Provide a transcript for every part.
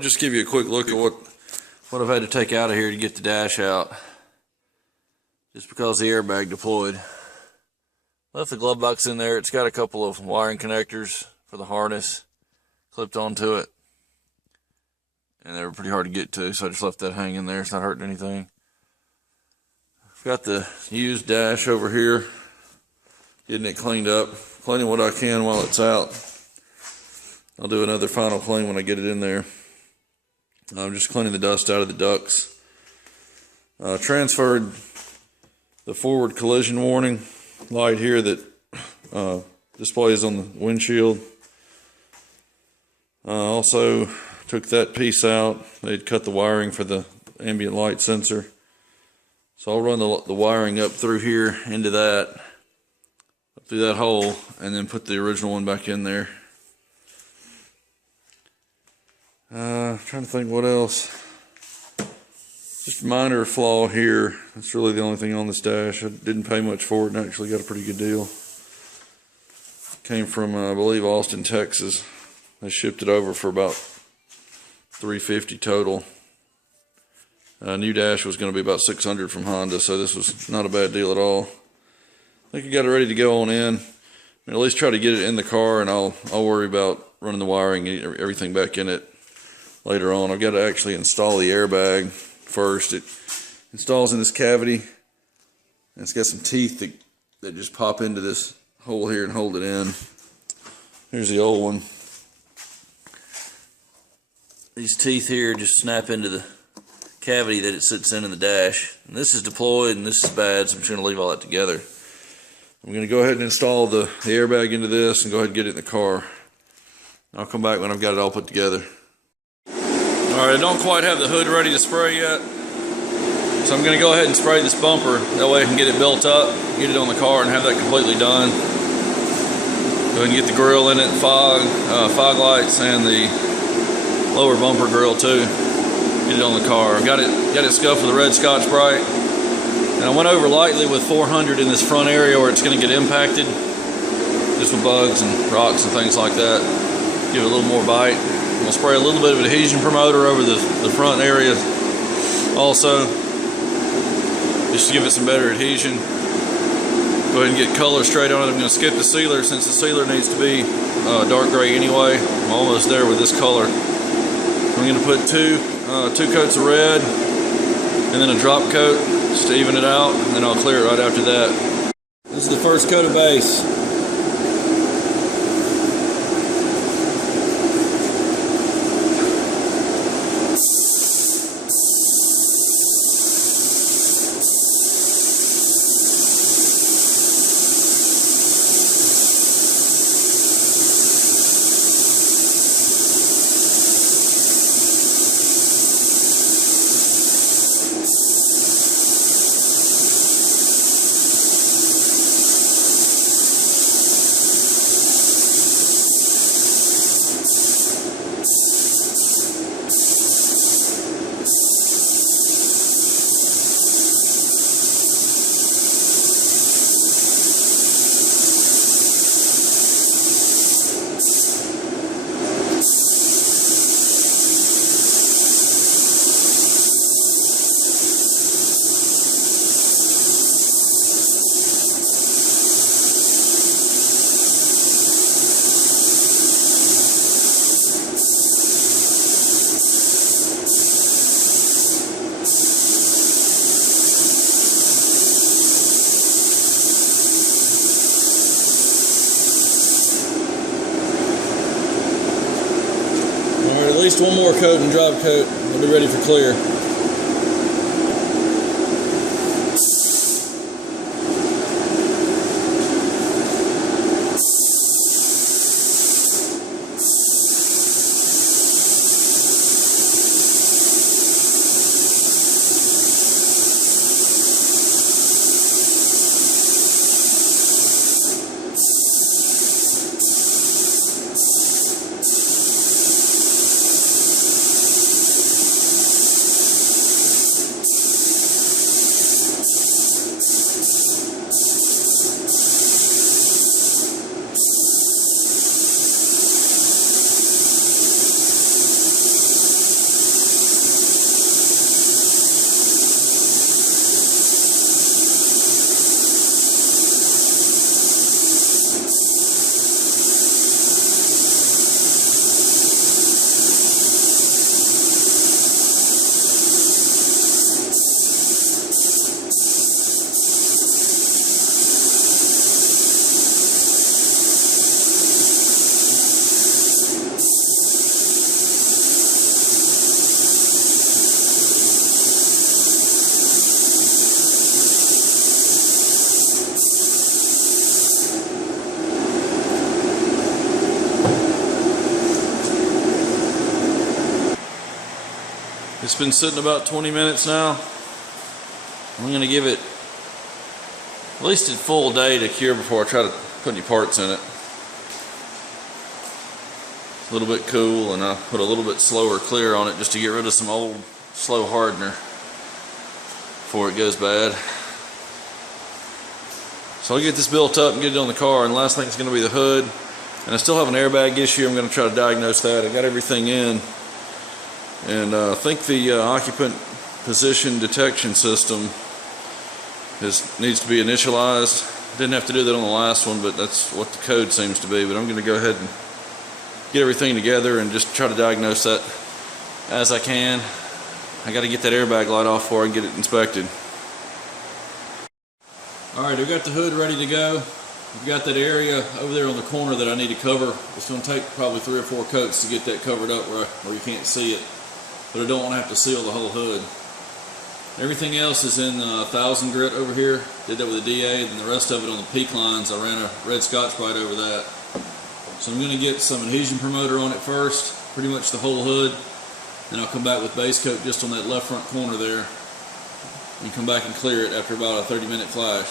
to just give you a quick look at what I've had to take out of here to get the dash out. Just because the airbag deployed. Left the glove box in there. It's got a couple of wiring connectors for the harness clipped onto it. And they were pretty hard to get to, so I just left that hanging there. It's not hurting anything. I've got the used dash over here. Getting it cleaned up. Cleaning what I can while it's out. I'll do another final clean when I get it in there. I'm just cleaning the dust out of the ducts. Transferred the forward collision warning light here that displays on the windshield. Also took that piece out. They'd cut the wiring for the ambient light sensor. So I'll run the wiring up through here into that, up through that hole, and then put the original one back in there. Trying to think what else. Just a minor flaw here. That's really the only thing on this dash. I didn't pay much for it and actually got a pretty good deal. Came from, I believe, Austin, Texas. They shipped it over for about $350 total. New dash was going to be about $600 from Honda, so this was not a bad deal at all. I think I got it ready to go on in. At least try to get it in the car, and I'll worry about running the wiring and everything back in it later on. I've got to actually install the airbag first. It installs in this cavity, and it's got some teeth that just pop into this hole here and hold it in. Here's the old one. These teeth here just snap into the cavity that it sits in the dash. And this is deployed and this is bad, so I'm just going to leave all that together. I'm going to go ahead and install the airbag into this and go ahead and get it in the car. I'll come back when I've got it all put together. Alright, I don't quite have the hood ready to spray yet, so I'm going to go ahead and spray this bumper. That way I can get it built up, get it on the car, and have that completely done. Go ahead and get the grill in it, fog lights, and the lower bumper grill too. Get it on the car. I've got it scuffed with a red Scotch-Brite, and I went over lightly with 400 in this front area where it's going to get impacted, just with bugs and rocks and things like that. Give it a little more bite. I'm going to spray a little bit of adhesion promoter over the front area also, just to give it some better adhesion. Go ahead and get color straight on it. I'm going to skip the sealer since the sealer needs to be dark gray anyway. I'm almost there with this color. I'm going to put two coats of red and then a drop coat just to even it out, and then I'll clear it right after that. This is the first coat of base. At least one more coat and drop coat. We'll be ready for clear. It's been sitting about 20 minutes now. I'm going to give it at least a full day to cure before I try to put any parts in it. A little bit cool, and I put a little bit slower clear on it just to get rid of some old slow hardener before it goes bad. So I'll get this built up and get it on the car, and the last thing is going to be the hood. And I still have an airbag issue. I'm going to try to diagnose that. I got everything in, and I think the occupant position detection system needs to be initialized. Didn't have to do that on the last one, but that's what the code seems to be. But I'm going to go ahead and get everything together and just try to diagnose that as I can. I got to get that airbag light off before I can get it inspected. Alright, I've got the hood ready to go. I've got that area over there on the corner that I need to cover. It's going to take probably 3 or 4 coats to get that covered up where you can't see it. But I don't want to have to seal the whole hood. Everything else is in 1000 grit over here. Did that with a DA, and the rest of it on the peak lines. I ran a red Scotch-Brite over that. So I'm going to get some adhesion promoter on it first, pretty much the whole hood. Then I'll come back with base coat just on that left front corner there, and come back and clear it after about a 30-minute flash.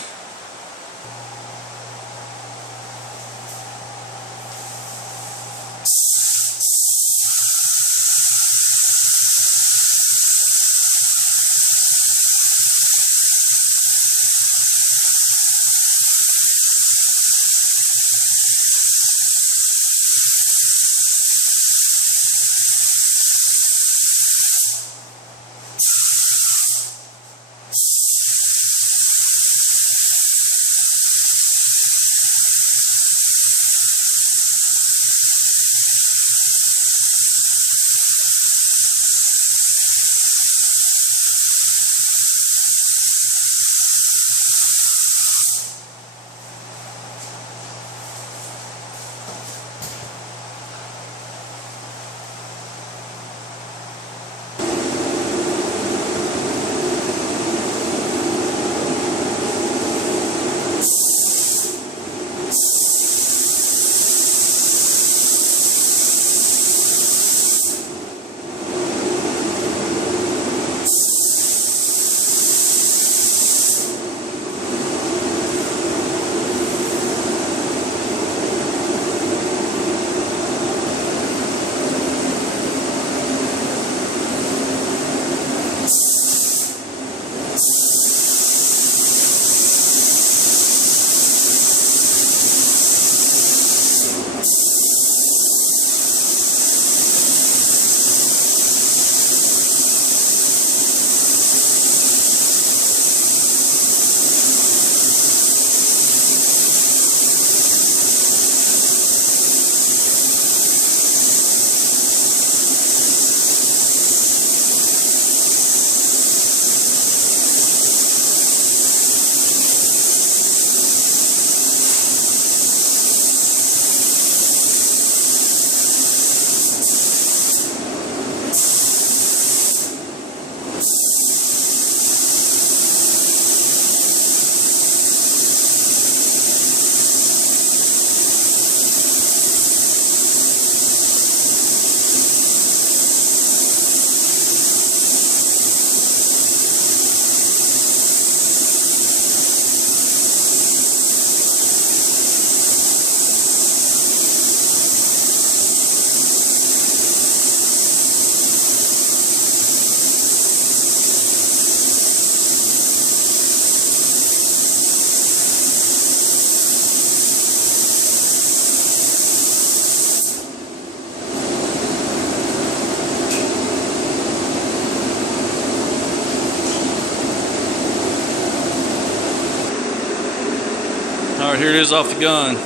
Alright, here it is off the gun.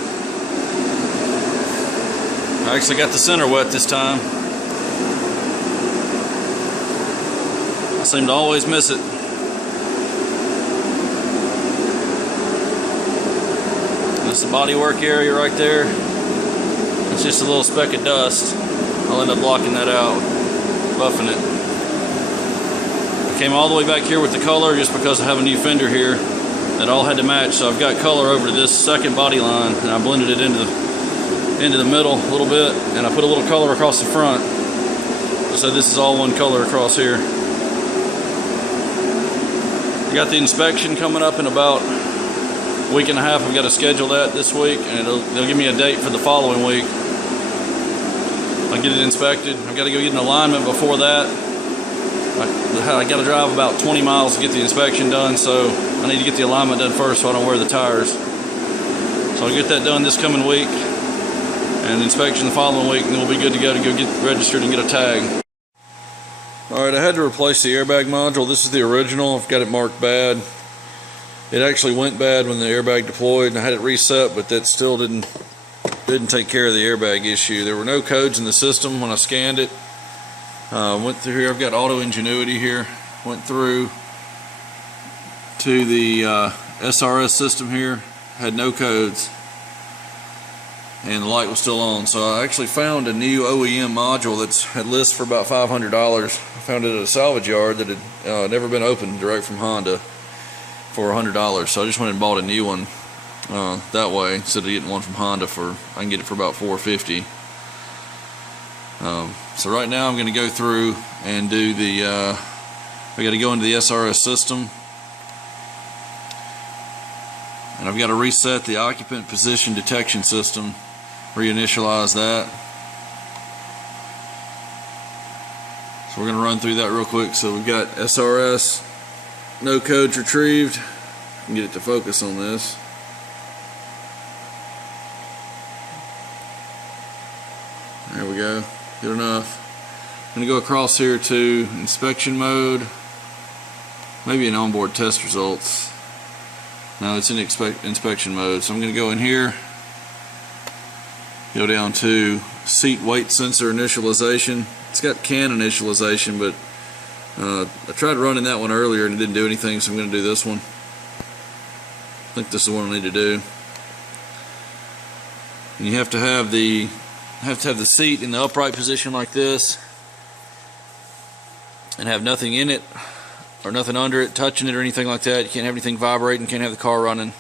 I actually got the center wet this time. I seem to always miss it. That's the bodywork area right there. It's just a little speck of dust. I'll end up blocking that out, buffing it. I came all the way back here with the color just because I have a new fender here that all had to match. So I've got color over to this second body line, and I blended it into the middle a little bit, and I put a little color across the front just so this is all one color across here. We got the inspection coming up in about a week and a half. I've got to schedule that this week, and they'll give me a date for the following week. I'll get it inspected. I've got to go get an alignment before that. I got to drive about 20 miles to get the inspection done, so I need to get the alignment done first so I don't wear the tires. So I'll get that done this coming week, and the inspection the following week, and then we'll be good to go get registered and get a tag. Alright, I had to replace the airbag module. This is the original. I've got it marked bad. It actually went bad when the airbag deployed, and I had it reset, but that still didn't take care of the airbag issue. There were no codes in the system when I scanned it. Went through here. I've got auto ingenuity here. Went through to the SRS system here. Had no codes, and the light was still on. So I actually found a new OEM module that's had lists for about $500. I found it at a salvage yard that had never been opened direct from Honda for $100. So I just went and bought a new one that way instead of getting one from Honda I can get it for about $450. So right now I'm going to go through and do we got to go into the SRS system, and I've got to reset the occupant position detection system, reinitialize that. So we're going to run through that real quick. So we've got SRS, no codes retrieved. I can get it to focus on this. There we go. Good enough. I'm going to go across here to inspection mode. Maybe in onboard test results. No, it's in inspection mode. So I'm going to go in here. Go down to seat weight sensor initialization. It's got CAN initialization, but I tried running that one earlier and it didn't do anything, so I'm going to do this one. I think this is what I need to do. And you have to have the seat in the upright position like this, and have nothing in it or nothing under it, touching it or anything like that. You can't have anything vibrating, can't have the car running.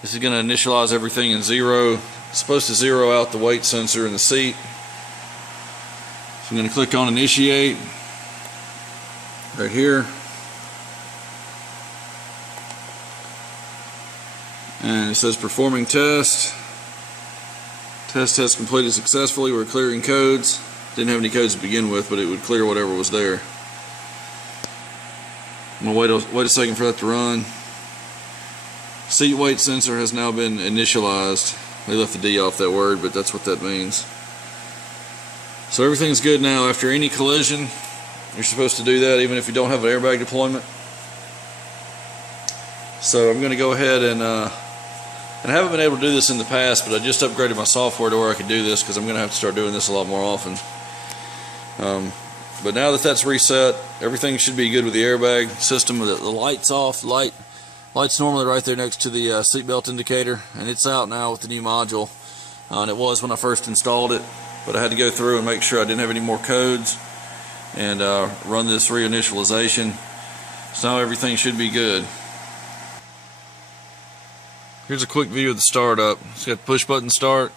This is going to initialize everything in zero. It's supposed to zero out the weight sensor in the seat. So I'm going to click on initiate right here, and it says performing test. Test has completed successfully. We're clearing codes. Didn't have any codes to begin with, but it would clear whatever was there. I'm going to wait a second for that to run. Seat weight sensor has now been initialized. They left the D off that word, but that's what that means. So everything's good now. After any collision, you're supposed to do that even if you don't have an airbag deployment. So I'm going to go ahead and I haven't been able to do this in the past, but I just upgraded my software to where I could do this because I'm going to have to start doing this a lot more often. But now that that's reset, everything should be good with the airbag system. The light's off. Light's normally right there next to the seatbelt indicator, and it's out now with the new module. And it was when I first installed it, but I had to go through and make sure I didn't have any more codes and run this reinitialization. So now everything should be good. Here's a quick view of the startup. It's got push button start.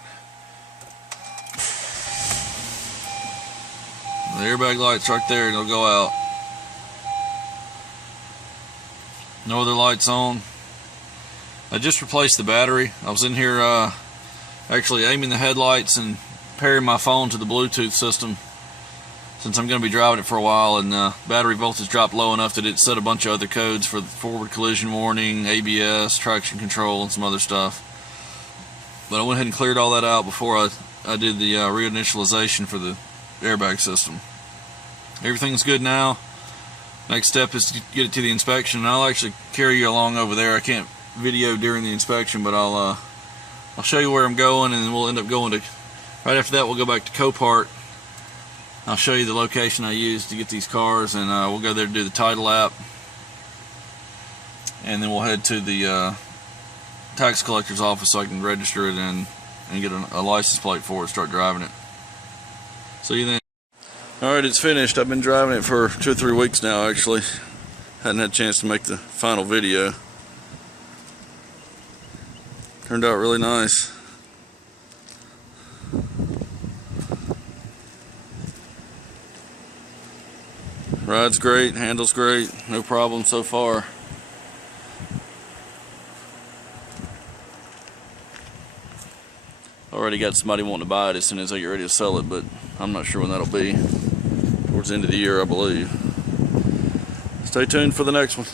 The airbag light's right there and it'll go out. No other lights on. I just replaced the battery. I was in here actually aiming the headlights and pairing my phone to the Bluetooth system since I'm going to be driving it for a while, and battery voltage dropped low enough that it set a bunch of other codes for the forward collision warning, ABS, traction control, and some other stuff. But I went ahead and cleared all that out before I did the reinitialization for the airbag system. Everything's good now. Next step is to get it to the inspection, and I'll actually carry you along over there. I can't video during the inspection, but I'll show you where I'm going, and then we'll end up going to, right after that we'll go back to Copart. I'll show you the location I used to get these cars, and we'll go there to do the title app, and then we'll head to the tax collector's office so I can register it and get a license plate for it, start driving it. See you then. Alright, it's finished. I've been driving it for 2 or 3 weeks now actually. Hadn't had a chance to make the final video. Turned out really nice. Rides great, handles great, no problem so far. Already got somebody wanting to buy it as soon as I get ready to sell it, but I'm not sure when that'll be. Towards the end of the year, I believe. Stay tuned for the next one.